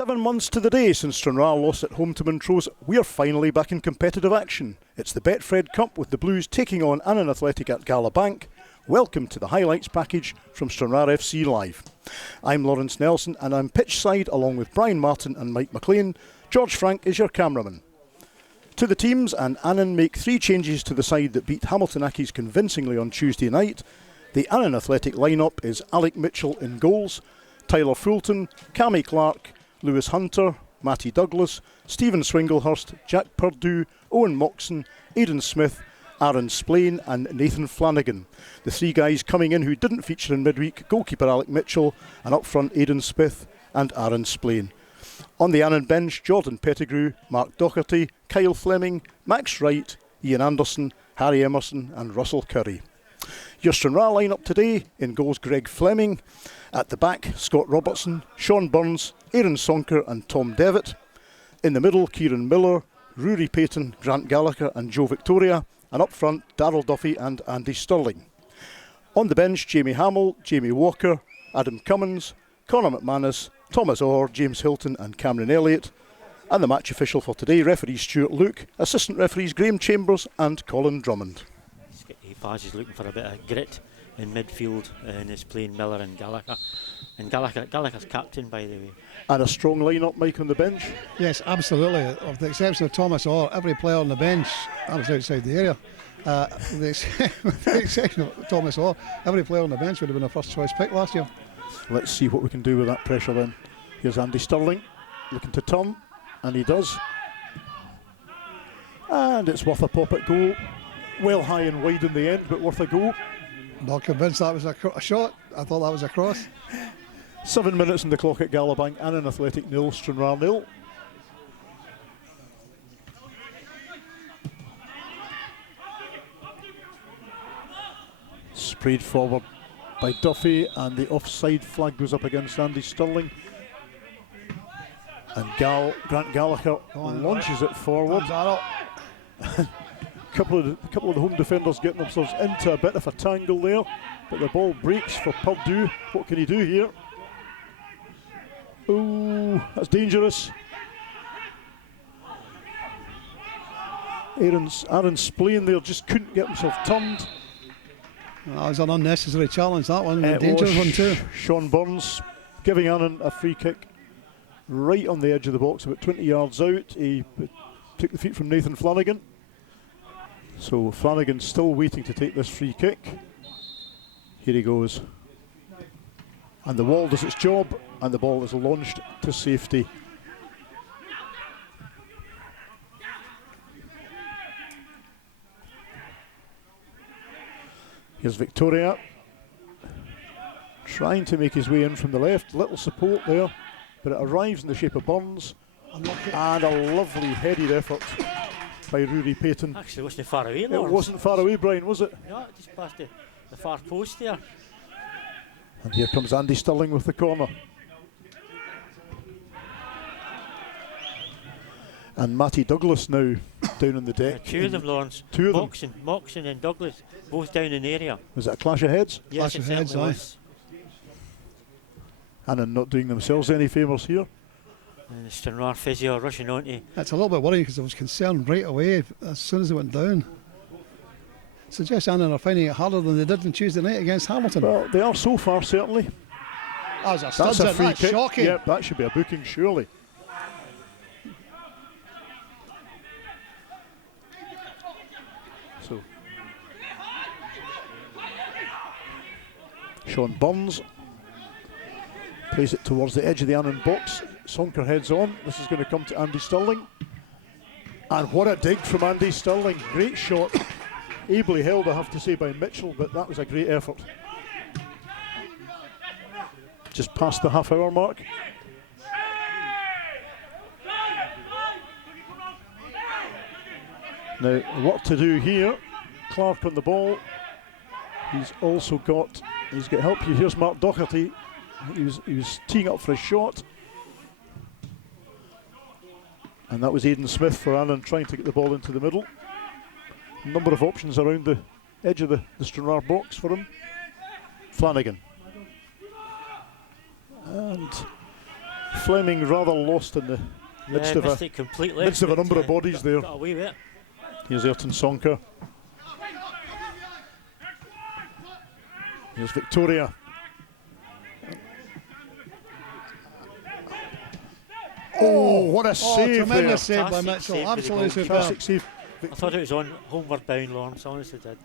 7 months to the day since Stranraer lost at home to Montrose, we're finally back in competitive action. It's the Betfred Cup with the Blues taking on Annan Athletic at Galabank. Welcome to the highlights package from Stranraer FC Live. I'm Lawrence Nelson and I'm pitch side along with Brian Martin and Mike McLean. George Frank is your cameraman. To the teams, and Annan make 3 changes to the side that beat Hamilton Accies convincingly on Tuesday night. The Annan Athletic lineup is Alec Mitchell in goals, Tyler Fulton, Cammy Clark, Lewis Hunter, Matty Douglas, Stephen Swinglehurst, Jack Purdue, Owen Moxon, Aidan Smith, Aaron Splain and Nathan Flanagan. The 3 guys coming in who didn't feature in midweek: goalkeeper Alec Mitchell, and up front Aidan Smith and Aaron Splain. On the Annan bench, Jordan Pettigrew, Mark Docherty, Kyle Fleming, Max Wright, Ian Anderson, Harry Emerson and Russell Curry. Your Stranraer lineup today: in goals Greg Fleming, at the back Scott Robertson, Sean Burns, Aaron Sonker and Tom Devitt. In the middle, Kieran Miller, Ruari Paton, Grant Gallagher and Joe Victoria, and up front Darryl Duffy and Andy Stirling. On the bench, Jamie Hamill, Jamie Walker, Adam Cummins, Conor McManus, Thomas Orr, James Hilton and Cameron Elliott. And the match official for today, referee Stuart Luke, assistant referees Graham Chambers and Colin Drummond. He's looking for a bit of grit in midfield and is playing Miller and Gallagher. And Gallagher's captain, by the way. And a strong lineup, Mike, on the bench? Yes, absolutely. With the exception of Thomas Orr, every player on the bench, I was outside the area, with the exception of Thomas Orr, every player on the bench would have been a first choice pick last year. Let's see what we can do with that pressure then. Here's Andy Stirling looking to turn, and he does. And it's worth a pop at goal. Well high and wide in the end, but worth a goal. Not convinced that was a shot. I thought that was a cross. 7 minutes on the clock at Galabank. Annan Athletic 0, Stranraer 0. Sprayed forward by Duffy, and the offside flag goes up against Andy Stirling. And Grant Gallagher launches it forward. Couple of the home defenders getting themselves into a bit of a tangle there, but the ball breaks for Purdue. What can he do here? Oh, that's dangerous. Aaron Splain there just couldn't get himself turned. That was an unnecessary challenge, that one, a dangerous one too. Sean Burns giving Annan a free kick right on the edge of the box, about 20 yards out. He took the feet from Nathan Flanagan. So Flanagan's still waiting to take this free kick. Here he goes. And the wall does its job, and the ball is launched to safety. Here's Victoria, trying to make his way in from the left. Little support there, but it arrives in the shape of Burns. And a lovely headed effort by Ruari Paton. Actually, it wasn't far away, Lawrence. It wasn't far away, Brian, was it? No, just past the far post there. And here comes Andy Stirling with the corner. And Matty Douglas now down on the deck. 2 of them, Lawrence. 2 of them. Moxon and Douglas, both down in the area. Was it a clash of heads? Yes, clash of heads, was. Annan not doing themselves any favours here. And the Stranraer physio rushing on to... That's a little bit worrying because I was concerned right away as soon as it went down. Suggests Annan are finding it harder than they did on Tuesday night against Hamilton. Well, they are so far, certainly. That's a free kick. Shocking. Yep, that should be a booking, surely. So, Sean Burns plays it towards the edge of the Annan box. Sonker heads on. This is going to come to Andy Stirling. And what a dig from Andy Stirling. Great shot. Ably held, I have to say, by Mitchell, but that was a great effort. Just past the half-hour mark. Now, what to do here? Clark on the ball. He's got help here. Here's Mark Docherty. He was teeing up for a shot. And that was Aidan Smith for Annan trying to get the ball into the middle. A number of options around the edge of the Stranraer box for him. Flanagan. And Fleming rather lost in the midst of missed it completely. midst of a number of bodies there. Got away with it. Here's Ayrton Sonker. Here's Victoria. Oh, what a save there. Tremendous save by Fantastic Mitchell. save with the Absolutely goalkeeper. superb. Fantastic save. I thought it was on homeward bound, Lawrence. I honestly did.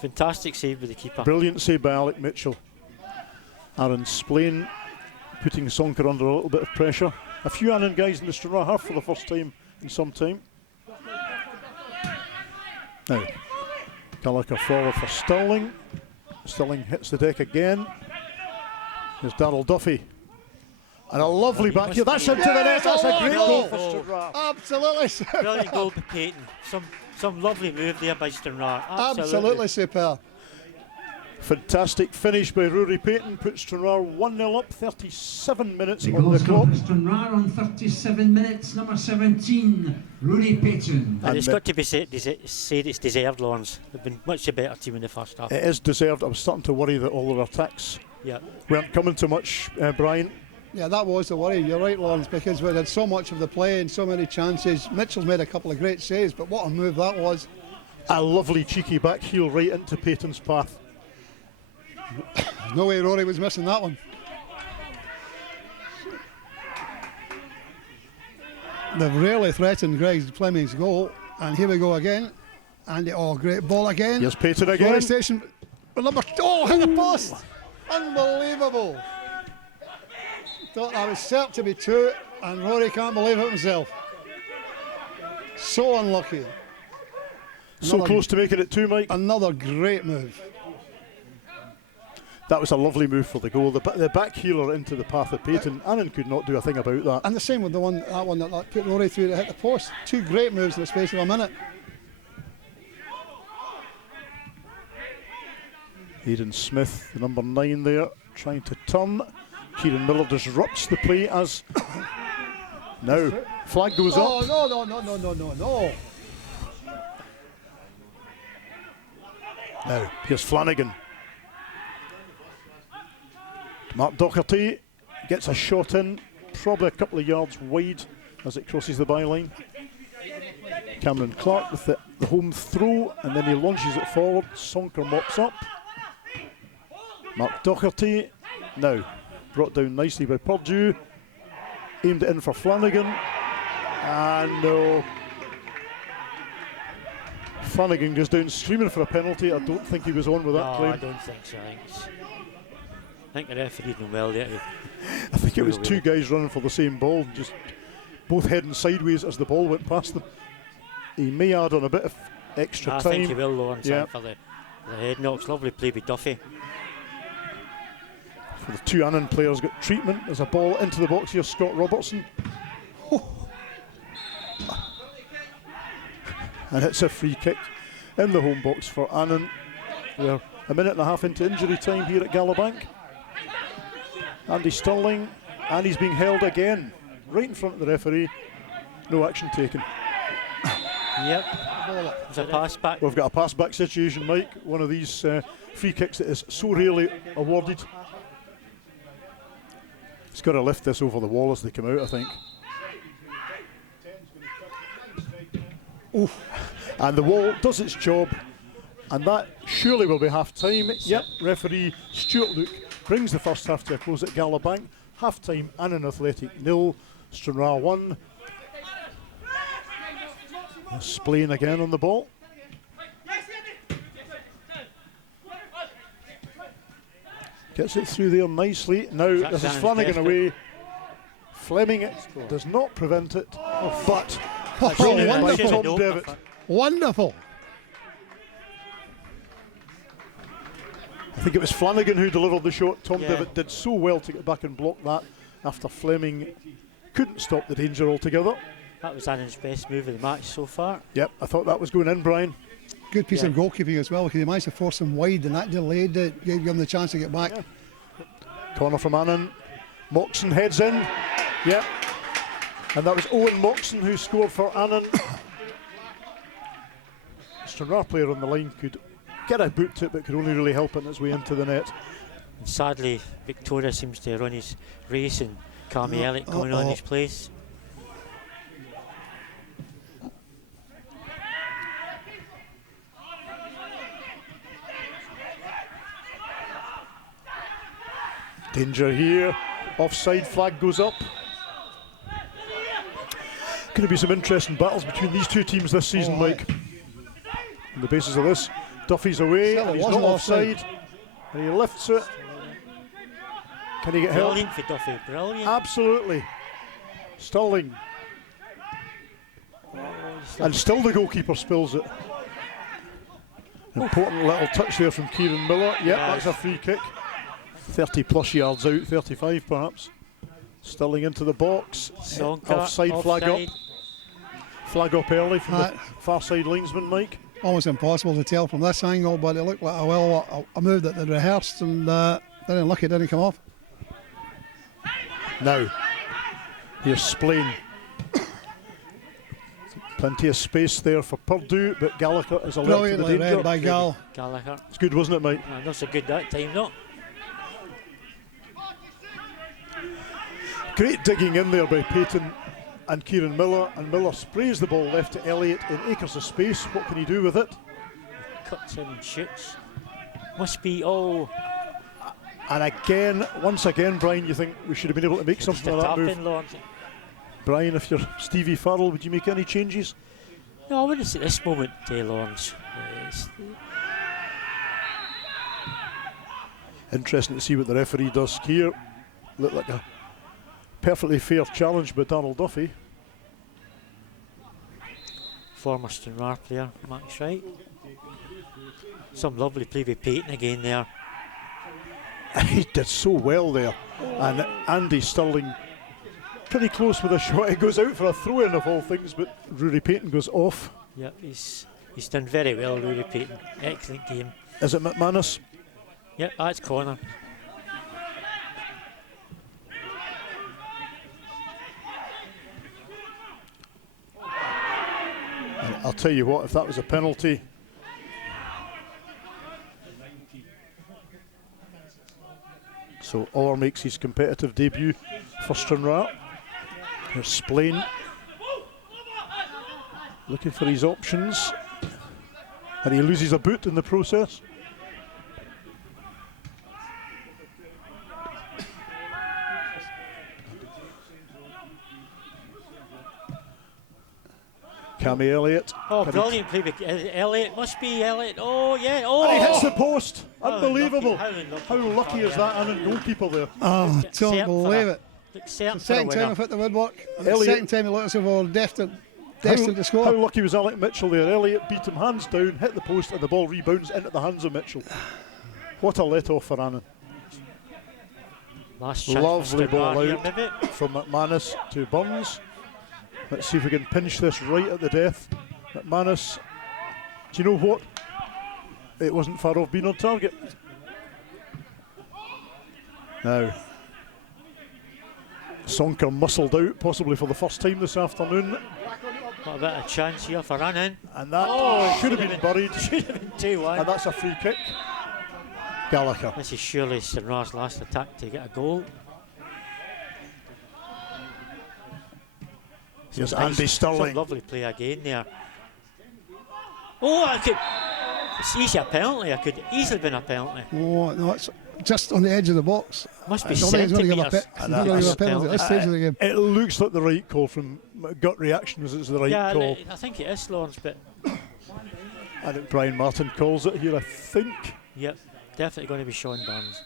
Fantastic save with the keeper. Brilliant save by Alec Mitchell. Aaron Splain putting Sonker under a little bit of pressure. A few Annan guys in the Stranraer half for the first time in some time. Now, Gallagher forward for Stirling. Stirling hits the deck again. There's Darryl Duffy. And a lovely back here. That's into the net. That's a great goal for Stranraer. Absolutely. Brilliant goal by Paton. Some lovely move there by Stranraer. Absolutely superb. Fantastic finish by Ruari Paton. Puts Stranraer 1-0 up. 37 minutes The on goal the scored clock. for Stranraer on 37 minutes, number 17, Ruari Paton. And it's got to be said it's deserved, Lawrence. They've been much a better team in the first half. It is deserved. I was starting to worry that all their attacks Yeah. weren't coming too much, Brian. Yeah, that was the worry. You're right, Lawrence, because we had so much of the play and so many chances. Mitchell's made a couple of great saves, but what a move that was. A lovely cheeky back heel right into Paton's path. No way Rory was missing that one. They've really threatened Greg Fleming's goal, and here we go again. And great ball again. Here's Paton again. Rory Station, number hit the post. Unbelievable. Thought that was set to be two, and Rory can't believe it himself. So unlucky. So Another- close to making it two, Mike. Another great move. That was a lovely move for the goal. The back heeler into the path of Paton. Annan could not do a thing about that. And the same with that one that put Rory through to hit the post. Two great moves in the space of a minute. Aidan Smith, the number 9 there, trying to turn. Kieran Miller disrupts the play as... Now, flag goes Oh, up. no. Now, here's Flanagan. Mark Docherty gets a shot in, probably a couple of yards wide as it crosses the byline. Cameron Clark with the home throw, and then he launches it forward. Sonker mops up. Mark Docherty, now brought down nicely by Purdue. Aimed it in for Flanagan, and no. Flanagan goes down screaming for a penalty. I don't think he was on with that No, claim. I don't think so. I think the referee done well there. I think it was two guys running for the same ball, just both heading sideways as the ball went past them. He may add on a bit of extra I time. think he will, Lawrence, Yeah. for the head knocks. Lovely play by Duffy. For the two Annan players got treatment. There's a ball into the box here, Scott Robertson. And it's a free kick in the home box for Annan. We're a minute and a half into injury time here at Gallowbank. Andy Stirling, and he's being held again, right in front of the referee. No action taken. Yep. There's a pass back. We've got a pass back situation, Mike. One of these free kicks that is so rarely awarded. He's got to lift this over the wall as they come out, I think. Oof. And the wall does its job, and that surely will be half time. Yep, referee Stuart Luke brings the first half to a close at Gallowbank. Half time, Annan Athletic 0, Stranraer 1. Splain again on the ball. Gets it through there nicely. Now this is Flanagan away. Fleming does not prevent it, but brilliant by wonderful. Tom Devitt. Wonderful. I think it was Flanagan who delivered the shot. Tom Yeah. Devitt did so well to get back and block that after Fleming couldn't stop the danger altogether. That was Annan's best move of the match so far. Yep, I thought that was going in, Brian. Good piece Yeah. of goalkeeping as well, because he managed to force him wide, and that delayed it, gave him the chance to get back. Yeah. Corner from Annan. Moxon heads in. Yep. And that was Owen Moxon who scored for Annan. Stranraer player on the line could get a boot to it, but could only really help it on its way into the net. And sadly, Victoria seems to run his race and Cammy Elliott going on his place. Danger here. Offside flag goes up. Going to be some interesting battles between these two teams this season, Mike. On the basis of this, Duffy's away and he's not offside. And he lifts it. Can he get help? Brilliant for Duffy, brilliant. Absolutely. Stirling. And still the goalkeeper spills it. Important little touch there from Kieran Miller. Yep, that's a free kick. 30 plus yards out, 35 perhaps. Stirling into the box. Offside flag up. Flag up early from the far side linesman, Mike. Almost impossible to tell from this angle, but it looked like a move that they'd rehearsed, and didn't look, it didn't come off. Now, here's Splain. Plenty of space there for Purdue, but Gallagher is alert to the danger. Read by Gal. Gallagher. It's good, wasn't it, Mike? Not so good that time, no. Great digging in there by Paton and Kieran Miller, and Miller sprays the ball left to Elliott in acres of space. What can he do with it? Cuts in and shoots. Must be, oh. And again, once again, Brian, you think we should have been able to make something of that move? Brian, if you're Stevie Farrell, would you make any changes? No, I wouldn't say at this moment, Lawrence. Interesting to see what the referee does here. Looked like a perfectly fair challenge by Darrell Duffy. Former Stranraer player, Max Wright. Some lovely play with Paton again there. He did so well there. And Andy Stirling pretty close with a shot. He goes out for a throw-in of all things, but Ruari Paton goes off. Yep, he's done very well, Ruari Paton. Excellent game. Is it McManus? Yep, that's corner. And I'll tell you what, if that was a penalty, so Orr makes his competitive debut for Stranraer. Here's Splain looking for his options, and he loses a boot in the process. Cammy Elliott. Oh, brilliant play with Elliott. Must be Elliott. Oh, yeah. Oh, and he hits the post. Unbelievable. How lucky is that Annan goalkeeper there? Oh, don't believe it. The second time I've hit the woodwork, and the Elliott. second time he looks as if we're destined to score. How lucky was Alec Mitchell there? Elliott beat him hands down, hit the post, and the ball rebounds into the hands of Mitchell. What a let-off for Annan. Lovely ball out from McManus to Burns. Let's see if we can pinch this right at the death. McManus, do you know what? It wasn't far off being on target. Now, Sonker muscled out, possibly for the first time this afternoon. Got a bit of chance here for Annan. And that should have been buried. Should have been 2-1. And that's a free kick. Gallagher. This is surely Stranraer's last attack to get a goal. Here's Andy Stirling. Lovely play again there. Oh, it's easy a penalty. It could easily been a penalty. Oh, no, it's just on the edge of the box. Must be I don't think he's going to give a penalty at this stage of the game. It looks like the right call. From gut reaction was it's the right call. I think it is, Lawrence, but I think Brian Martin calls it here, I think. Yep, definitely going to be Sean Burns.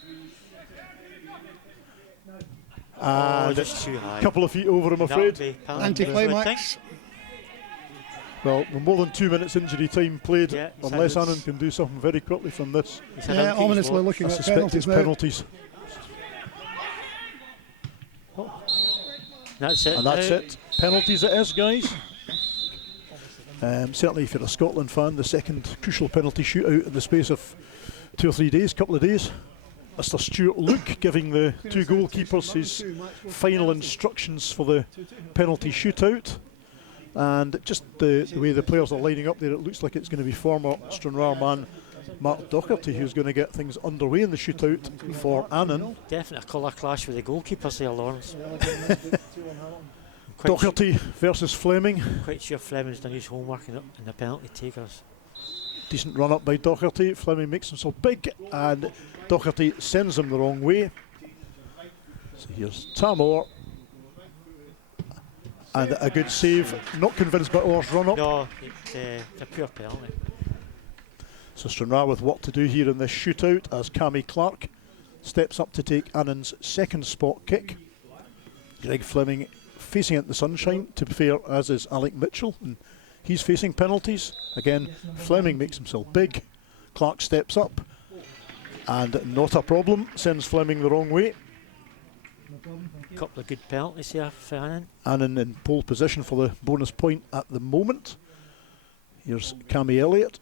And just too high. A couple of feet over, I'm afraid. Anticlimax. Well, we're more than 2 minutes injury time played, Yeah, unless Annan can do something very quickly from this. Yeah, ominously looking I at suspect it's penalties. That's it. And that's it. Penalties it is, guys. Certainly if you're a Scotland fan, the second crucial penalty shootout in the space of 2 or 3 days, couple of days. Mr. Stuart Luke giving the two goalkeepers his final instructions for the penalty shootout. And just the way the players are lining up there, it looks like it's going to be former Stranraer man Mark Docherty, who's going to get things underway in the shootout for Annan. Definitely a colour clash with the goalkeepers there, Lawrence. Docherty versus Fleming. Quite sure Fleming's done his homework in the penalty takers. Decent run up by Docherty. Fleming makes himself big, and Docherty sends him the wrong way. So here's Tamor. And a good save. Not convinced by Orr's run up. No, it's a pure penalty. So Stranraer with what to do here in this shootout as Cammy Clark steps up to take Annan's second spot kick. Greg Fleming facing it in the sunshine, to be fair, as is Alec Mitchell, and he's facing penalties. Again, Fleming makes himself big. Clark steps up, and not a problem, sends Fleming the wrong way. Couple of good penalties here for Annan. Annan in pole position for the bonus point at the moment. Here's Cammy Elliott.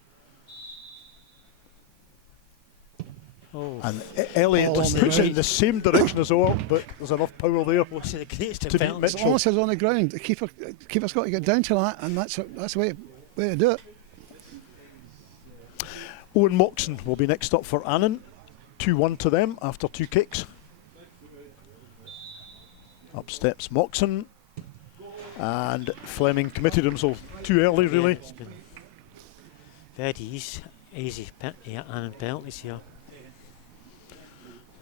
Oh. And Elliott puts it in the same direction as Orr, but there's enough power there What's the greatest to beat penalties? Mitchell. Almost as on the ground. The keeper's got to get down to that, and that's the way to do it. Owen Moxon will be next up for Annan. 2-1 to them after 2 kicks. Up steps Moxon, and Fleming committed himself too early, really. Yeah, it's been very easy Annan penalties here.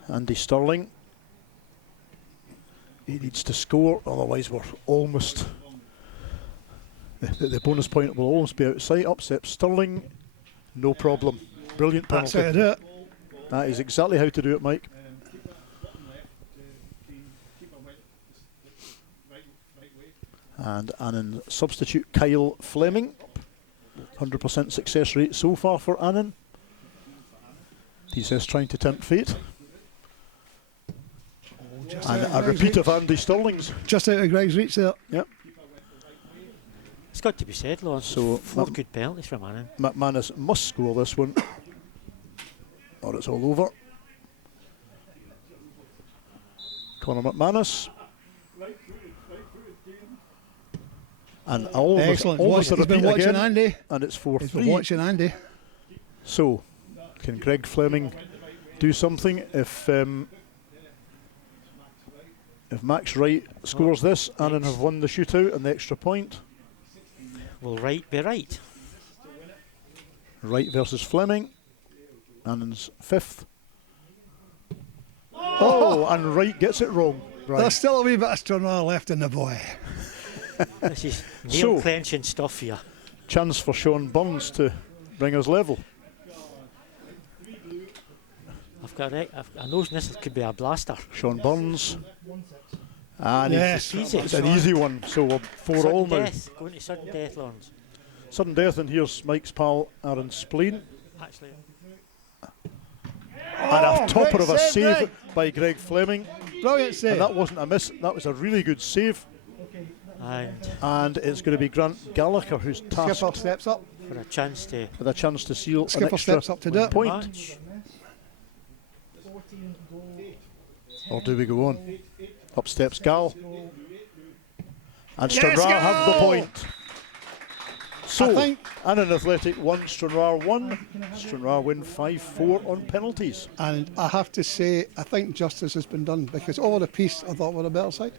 Andy Stirling. He needs to score, otherwise we're almost... The bonus point will almost be outside. Up steps Stirling. No problem. Brilliant penalty. That's how to do it. That is exactly how to do it, Mike. And Annan substitute Kyle Fleming. 100% success rate so far for Annan. DCS trying to tempt fate. And a repeat of Andy Stirling's. Just out of Greg's reach there. Yep. It's got to be said, Lawrence. So 4 good penalties from Annan. McManus must score this one, or it's all over. Conor McManus. And Excellent. almost a He's been repeat watching again, Andy. and it's He's been 4-3. watching Andy. So, can Greg Fleming do something if Max Wright scores this? Annan have won the shootout and the extra point. Will Wright be right? Wright versus Fleming. Annan's 5th. Oh, and Wright gets it wrong. Right. There's still a wee bit of Stranraer left in the boy. This is So- nail-clenching stuff here. Chance for Sean Burns to bring us level. I know this could be a blaster. Sean Burns. And Yes. it's an easy one, so we're 4-all now. Death. Going to sudden death, Lawrence. Sudden death, and here's Mike's pal Aaron Spleen. Actually, And a topper of a great save, save by Greg Fleming. Brilliant save. And that wasn't a miss, that was a really good save. and And it's going to be Grant Gallagher who's Skipper tasked steps up. for a chance to with a chance to seal an Skipper extra steps up to do it. point. match. Or do we go on? Up steps Gal. And Yes, Stranraer have the Gal! point. So, I think- Annan Athletic 1, Stranraer 1. Stranraer win 5-4 on penalties. And I have to say, I think justice has been done, because over the piece I thought were a better side.